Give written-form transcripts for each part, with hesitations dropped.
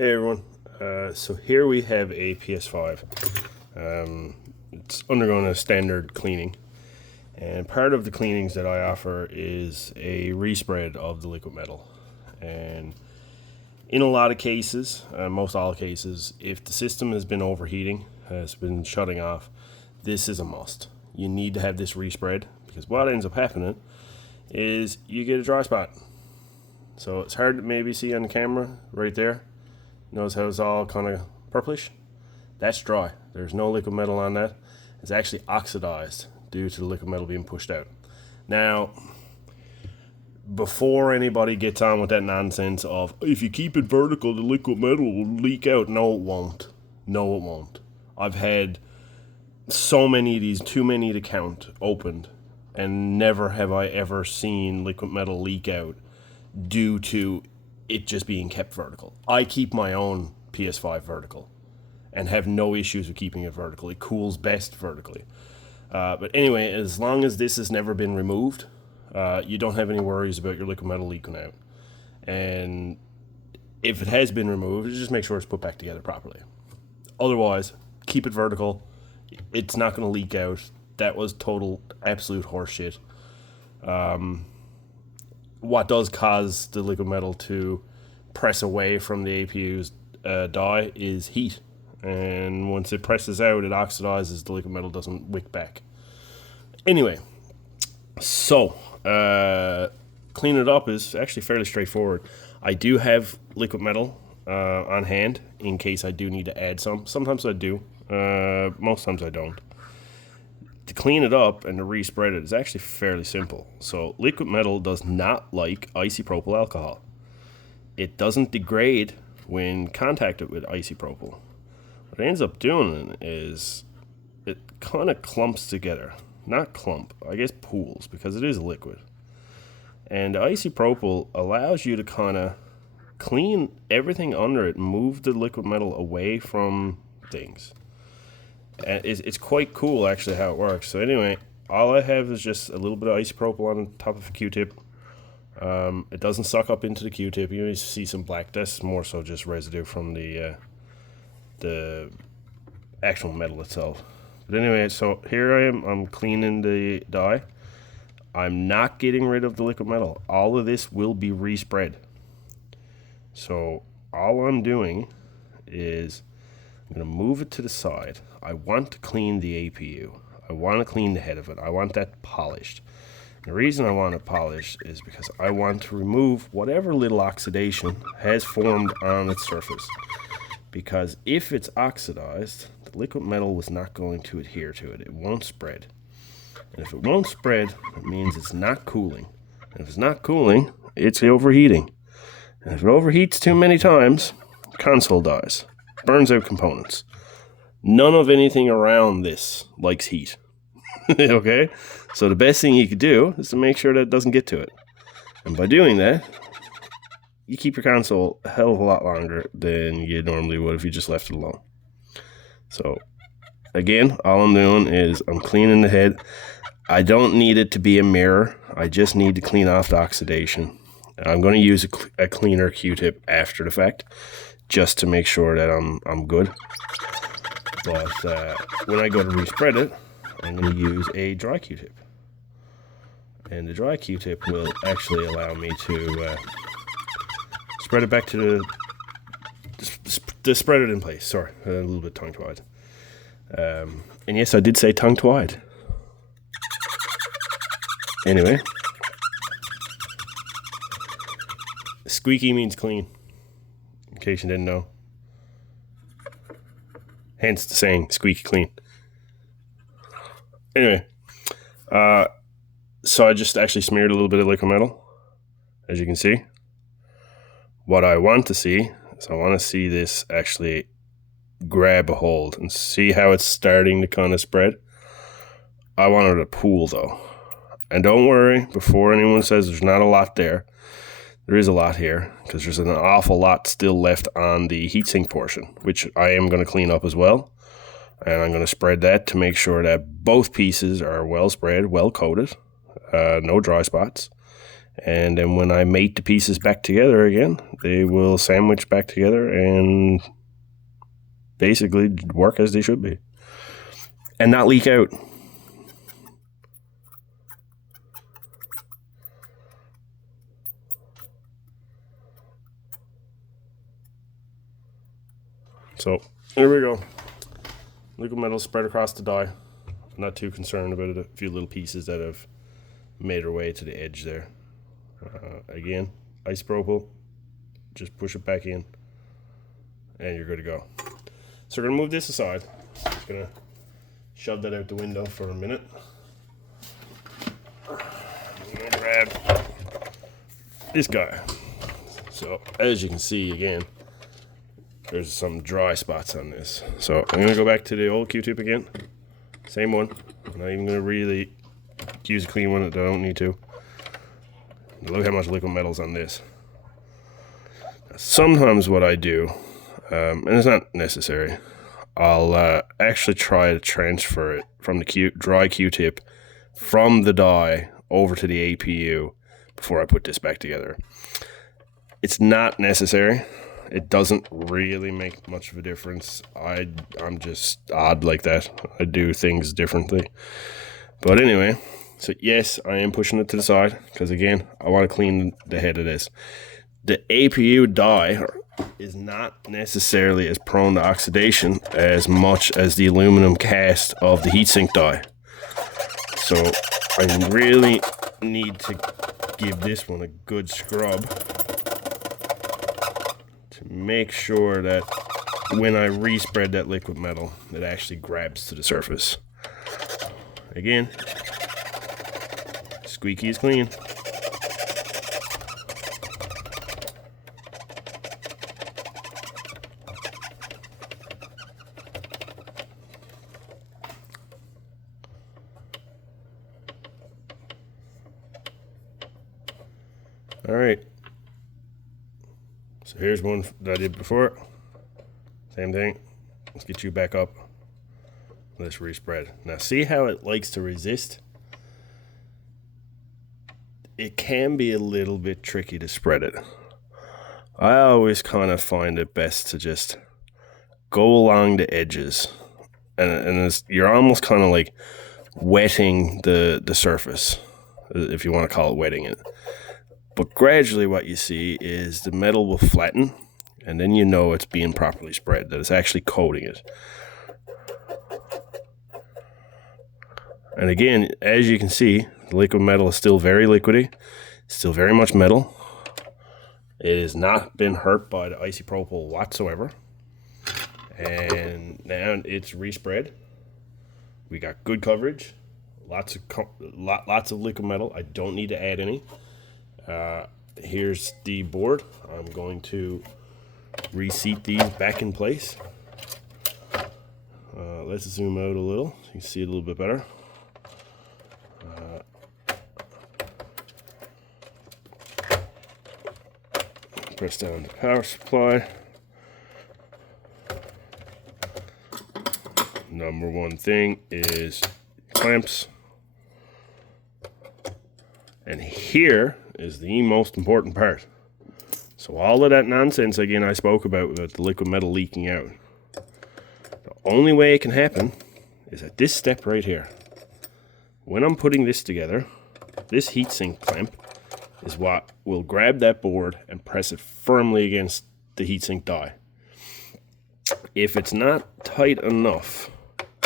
Hey everyone, so here we have a PS5. It's undergoing a standard cleaning, and part of the cleanings that I offer is a respread of the liquid metal. And in a lot of cases, most all cases, if the system has been overheating, has been shutting off, this is a must. You need to have this respread, because what ends up happening is you get a dry spot. So it's hard to maybe see on the camera right there. Notice how it's all kind of purplish? That's dry. There's no liquid metal on that. It's actually oxidized due to the liquid metal being pushed out. Now, before anybody gets on with that nonsense of, if you keep it vertical, the liquid metal will leak out. No, it won't. No, it won't. I've had so many of these, too many to count, opened, and never have I ever seen liquid metal leak out due to it just being kept vertical. I keep my own PS5 vertical and have no issues with keeping it vertical. It cools best vertically. But anyway, as long as this has never been removed, you don't have any worries about your liquid metal leaking out. And if it has been removed, just make sure it's put back together properly. Otherwise, keep it vertical. It's not going to leak out. That was total, absolute horseshit. What does cause the liquid metal to press away from the APU's die is heat. And once it presses out, it oxidizes, the liquid metal doesn't wick back. Anyway, so clean it up is actually fairly straightforward. I do have liquid metal on hand in case I do need to add some. Sometimes I do, most times I don't. To clean it up and to respread it is actually fairly simple. So liquid metal does not like isopropyl alcohol. It doesn't degrade when contacted with isopropyl. What it ends up doing is it kind of clumps together. Not clump, I guess pools, because it is a liquid. And isopropyl allows you to kind of clean everything under it, move the liquid metal away from things. And it's quite cool actually how it works. So anyway, all I have is just a little bit of isopropyl on top of a Q-tip. It doesn't suck up into the Q-tip. You see some black. That's more so just residue from the actual metal itself. But anyway, so here I am. I'm cleaning the die. I'm not getting rid of the liquid metal. All of this will be respread. So all I'm doing is I'm going to move it to the side. I want to clean the APU. I want to clean the head of it. I want that polished. The reason I want it polished is because I want to remove whatever little oxidation has formed on its surface. Because if it's oxidized, the liquid metal was not going to adhere to it. It won't spread. And if it won't spread, it means it's not cooling. And if it's not cooling, it's overheating. And if it overheats too many times, console dies. Burns out components. None of anything around this likes heat. Okay? So the best thing you could do is to make sure that it doesn't get to it. And by doing that, you keep your console a hell of a lot longer than you normally would if you just left it alone. So, again, all I'm doing is I'm cleaning the head. I don't need it to be a mirror. I just need to clean off the oxidation. I'm going to use a cleaner Q-tip after the fact, just to make sure that I'm good. But when I go to respread it, I'm going to use a dry Q-tip. And the dry Q-tip will actually allow me to spread it back to the spread it in place. Sorry, a little bit tongue-tied. And yes, I did say tongue-tied. Anyway. Squeaky means clean, in case you didn't know. Hence the saying, squeaky clean. Anyway, so I just actually smeared a little bit of liquid metal, as you can see. What I want to see is I want to see this actually grab a hold and see how it's starting to kind of spread. I want it to pool though. And don't worry, before anyone says there's not a lot there, there is a lot here, because there's an awful lot still left on the heatsink portion, which I am going to clean up as well. And I'm going to spread that to make sure that both pieces are well spread, well coated, no dry spots. And then when I mate the pieces back together again, they will sandwich back together and basically work as they should be. And not leak out. So, there we go. Liquid metal spread across the die. I'm not too concerned about it. A few little pieces that have made their way to the edge there. Again, isopropyl, just push it back in and you're good to go. So we're going to move this aside. Just going to shove that out the window for a minute. I'm going to grab this guy. So as you can see again, there's some dry spots on this. So I'm going to go back to the old Q-tip again. Same one. I'm not even going to really use a clean one that I don't need to. Look how much liquid metal's on this. Sometimes what I do, and it's not necessary, I'll actually try to transfer it from the dry Q-tip from the die over to the APU before I put this back together. It's not necessary. It doesn't really make much of a difference. I'm just odd like that. I do things differently. But anyway, so yes, I am pushing it to the side because again, I want to clean the head of this. The APU die is not necessarily as prone to oxidation as much as the aluminum cast of the heatsink die. So I really need to give this one a good scrub to make sure that when I respread that liquid metal, it actually grabs to the surface. Again, squeaky is clean. All right. So here's one that I did before. Same thing. Let's get you back up. Let's respread. Now see how it likes to resist? It can be a little bit tricky to spread it. I always kind of find it best to just go along the edges. And you're almost kind of like wetting the surface, if you want to call it wetting it. But gradually what you see is the metal will flatten, and then you know it's being properly spread, that it's actually coating it. And again, as you can see, the liquid metal is still very liquidy, still very much metal. It has not been hurt by the isopropyl whatsoever. And now it's respread. We got good coverage, lots of liquid metal. I don't need to add any. Here's the board. I'm going to reseat these back in place. Let's zoom out a little so you can see it a little bit better. Press down the power supply. Number one thing is clamps. And here is the most important part. So all of that nonsense again I spoke about with the liquid metal leaking out. The only way it can happen is at this step right here. When I'm putting this together, this heatsink clamp is what will grab that board and press it firmly against the heatsink die. If it's not tight enough,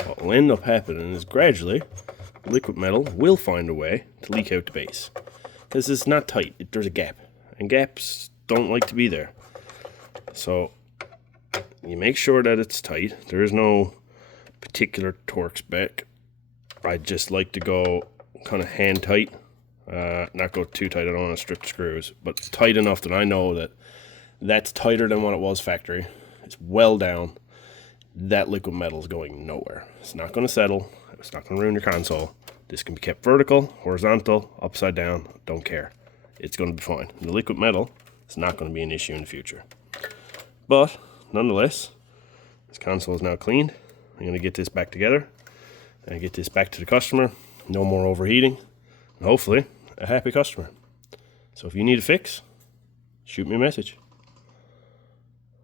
what will end up happening is gradually liquid metal will find a way to leak out the base. Because it's not tight, there's a gap. And gaps don't like to be there. So you make sure that it's tight. There is no particular torque spec. I just like to go kind of hand tight. Not go too tight, I don't want to strip the screws. But tight enough that I know that that's tighter than what it was factory. It's well down. That liquid metal is going nowhere. It's not going to settle. It's not going to ruin your console. This can be kept vertical, horizontal, upside down, don't care. It's going to be fine. The liquid metal is not going to be an issue in the future. But, nonetheless, this console is now cleaned. I'm going to get this back together and get this back to the customer. No more overheating. And hopefully, a happy customer. So if you need a fix, shoot me a message.